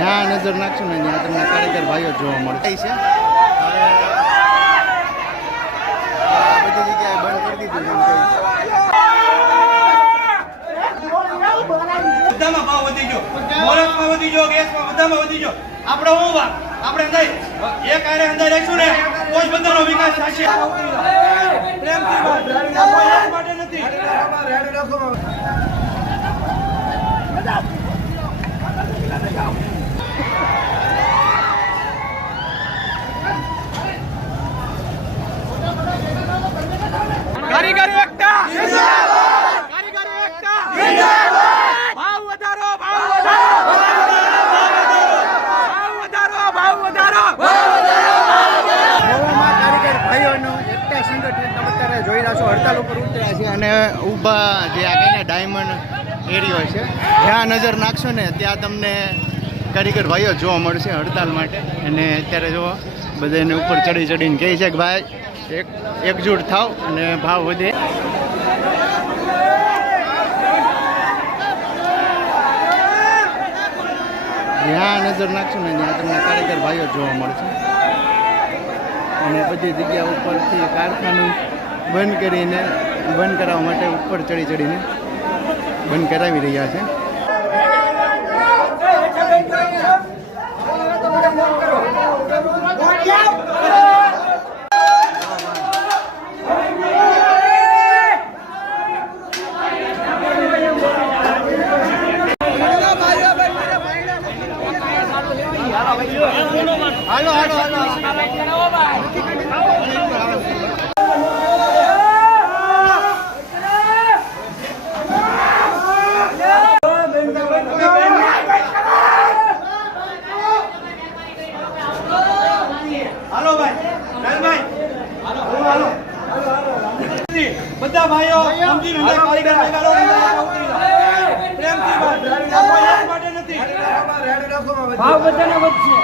જ્યાં નજર નાખશું ને ત્યાં તમને કારીગર ભાઈઓ જોવા મળે છે. બધી જગ્યાએ બંધ કરી દીધું જેમ કે બધામાં ભાવ વધી ગયો, મોરસમાં વધી ગયો, ગેસમાં બધામાં વધી ગયો. આપણે હું વાત આપણે નહીં એક આડે અંદર રહીશું ને તો જ બધાનો વિકાસ થશે. પ્રેમથી વાત માટે નથી. કારીગરી એકતા જિંદાબાદ, કારીગરી એકતા જિંદાબાદ. ભાવ વધારો, ભાવ વધારો, ભાવ વધારો, ભાવ વધારો. ગોવામાં કારીગર ભાઈઓનો એકતા સંગઠન તમે અત્યારે જોઈ રહ્યા છો હડતાલ ઉપર ઉતર્યા છે અને ઊભા જે આ કહીને ડાયમંડ એરિયો છે જ્યાં નજર નાખશો ને ત્યાં તમને કારીગર ભાઈઓ જોવા મળશે હડતાલ માટે. અને અત્યારે જો બધાને ઉપર ચડી ચડીને કહે છે કે ભાઈ એકજૂટ થાવ અને ભાવ વધે. જ્યાં નજર નાખશું ને ત્યાં તમને કારીગર ભાઈઓ જોવા મળશે. અને બધી જગ્યા ઉપરથી કારખાનું બંધ કરીને બંધ કરાવવા માટે ઉપર ચડી ચડીને બંધ કરાવી રહ્યા છે. હાલો હાલો હાલો હાલો ભાઈ ભાઈ હાલો બધા ભાઈઓ સમજી અંદર કારીગર લગાડો. પ્રેમથી વાત માટે નથી. ભાવ બધાને વધશે.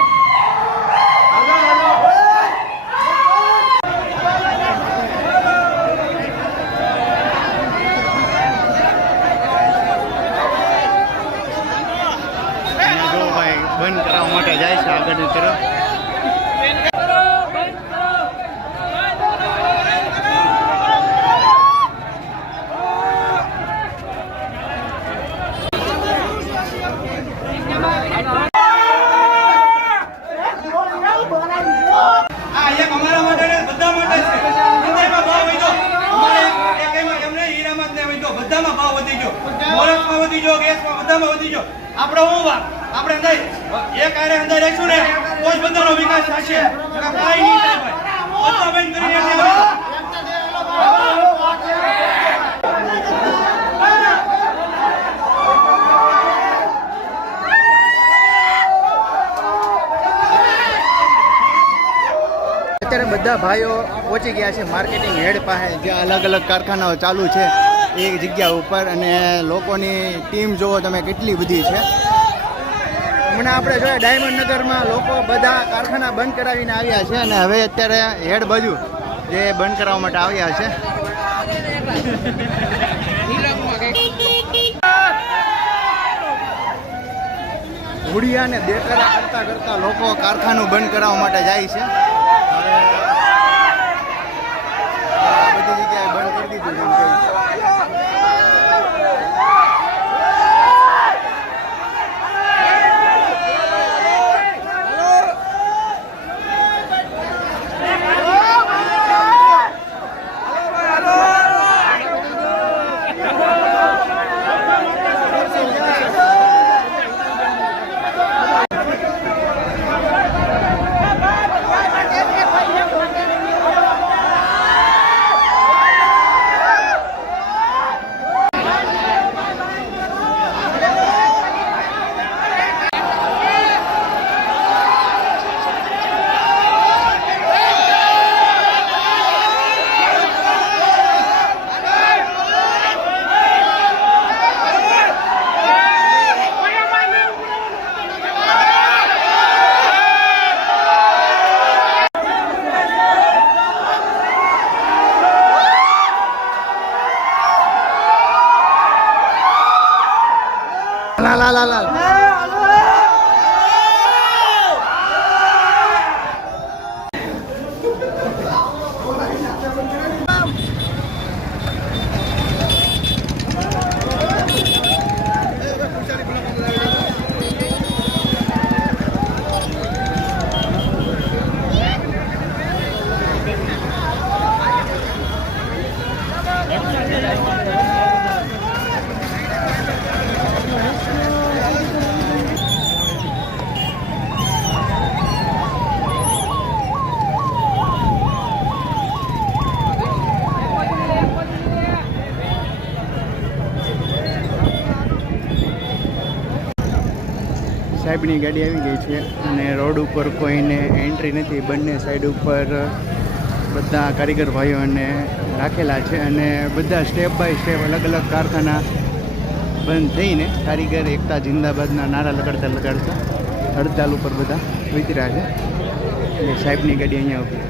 જો ભાઈ બંધ કરાવવા માટે જાય છે આગળની તરફ. આ એક અમારા માટે ને બધા માટે છે. બધામાં ભાવ વધ્યો. અમારે એક એમાં એમને હીરામાં જ નહીં વધ્યો, બધામાં ભાવ વધી ગયો, મોરસમાં વધી ગયો, ગેસમાં બધામાં વધી ગયો. આપણે હું વાત આપણે નહીં એક આડે અંદર રહીશું ને તો જ બધાનો વિકાસ થશે. કાંઈ નહીં થાય ભાઈ. બધા બંધ કરીને અત્યારે બધા ભાઈઓ પહોંચી ગયા છે માર્કેટિંગ હેડ પાસે જ્યાં અલગ અલગ કારખાનાઓ ચાલુ છે એક જગ્યા ઉપર. અને લોકોની ટીમ જુઓ તમે કેટલી બધી છે. હમણાં આપણે જોઈએ ડાયમંડ નગરમાં લોકો બધા કારખાના બંધ કરાવીને આવ્યા છે અને હવે અત્યારે હેડ બાજુ જે બંધ કરાવવા માટે આવ્યા છે. હુડિયાને દેખાડા કરતા કરતા લોકો કારખાનું બંધ કરાવવા માટે જાય છે. બધી જગ્યાએ બંધ કરી દીધું જેમ કે સાહેબની ગાડી આવી ગઈ છે અને રોડ ઉપર કોઈને એન્ટ્રી નથી. બંને સાઈડ ઉપર બધા કારીગર ભાઈઓને રાખેલા છે અને બધા સ્ટેપ બાય સ્ટેપ અલગ અલગ કારખાના બંધ થઈને કારીગર એકતા જિંદાબાદના નારા લગાડતા હડતાલ ઉપર બધા ઉતર્યા છે. એટલે સાહેબની ગાડી અહીંયા ઊભી.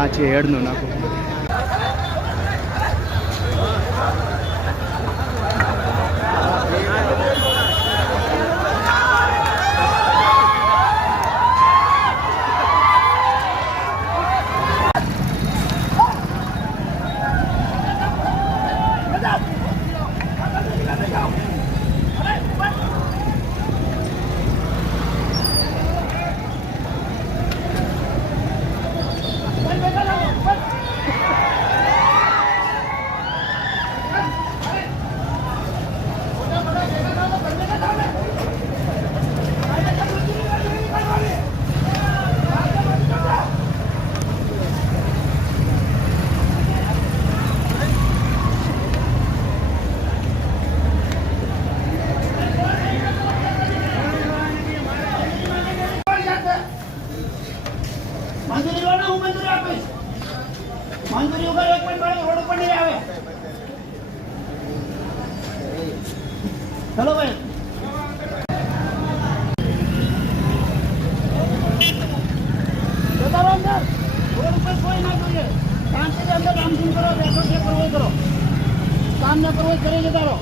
આ છે હેડનું નાકું. મંજૂરી વાળો હું મંજૂરી આપીશ. મંજૂરી વગર એક પણ માણસ રોડ ઉપર નહીં આવે. ચલો ભાઈ. જતા રહો અંદર. રોડ ઉપર કોઈ ના જોઈએ. શાંતિથી અંદર કામ શું કરો, બેઠો છે કરવો કરો. કામ ના કરવો કરી જતા રહો.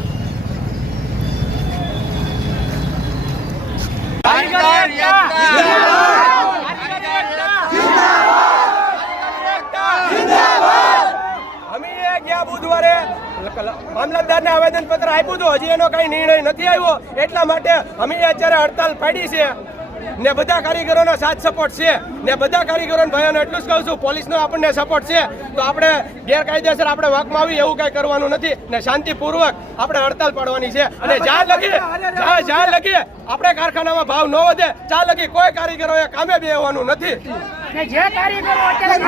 બુધવારે મામલતદારને આવેદન પત્ર આપ્યું હતું, હજી એનો કઈ નિર્ણય નથી આવ્યો. એટલા માટે અમે અત્યારે હડતાલ પાડી છે ને બધા કારીગરોનો સાથ સપોર્ટ છે ને બધા કારીગરોને ભાઈઓને એટલું જ કહું છું, પોલીસનો આપણને સપોર્ટ છે તો આપણે ગેરકાયદેસર આપણે વાકમાં આવી એવું કઈ કરવાનું નથી ને શાંતિપૂર્વક આપણે હડતાલ પાડવાની છે. અને જ્યાં લગી આપણે કારખાનામાં ભાવ ન વધે ત્યાં લગી કોઈ કારીગરોએ કામે બેસવાનું નથી. જે કારીગરો અત્યારે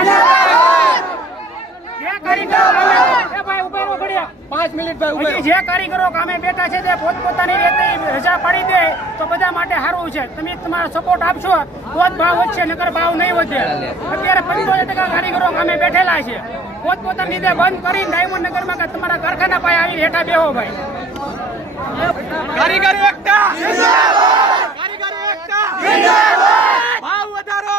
5 મિનિટ ભાઈ જે કારીગરો કામે બેઠા છે તે પોતપોતાની રીતે રજા પાડી દે તો બધા માટે સારું છે. તમે તમારો સપોર્ટ આપશો તો જ ભાવ વધશે, નકર ભાવ નહીં વધે. અત્યારે 75% કારીગરો કામે બેઠેલા છે. પોતપોતાની રીતે બંધ કરી ડાયમંડ નગરમાં કે તમારા કારખાના પાસે આવી હેઠા બેહો ભાઈ. કારીગર એકતા કારીગર એકતા ભાવ વધારો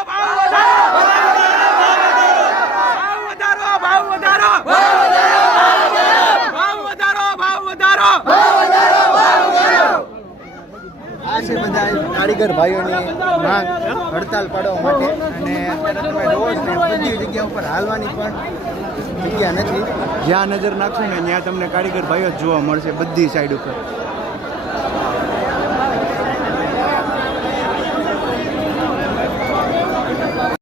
આ છે બધા કારીગર ભાઈઓની માંગ હડતાલ પાડવા માટે. અને અત્યારે તમે જોવો છો ને બધી જગ્યા ઉપર હાલવાની પણ જગ્યા નથી. જ્યાં નજર નાખશો ને ત્યાં તમને કારીગર ભાઈઓ જ જોવા મળશે બધી સાઈડ ઉપર.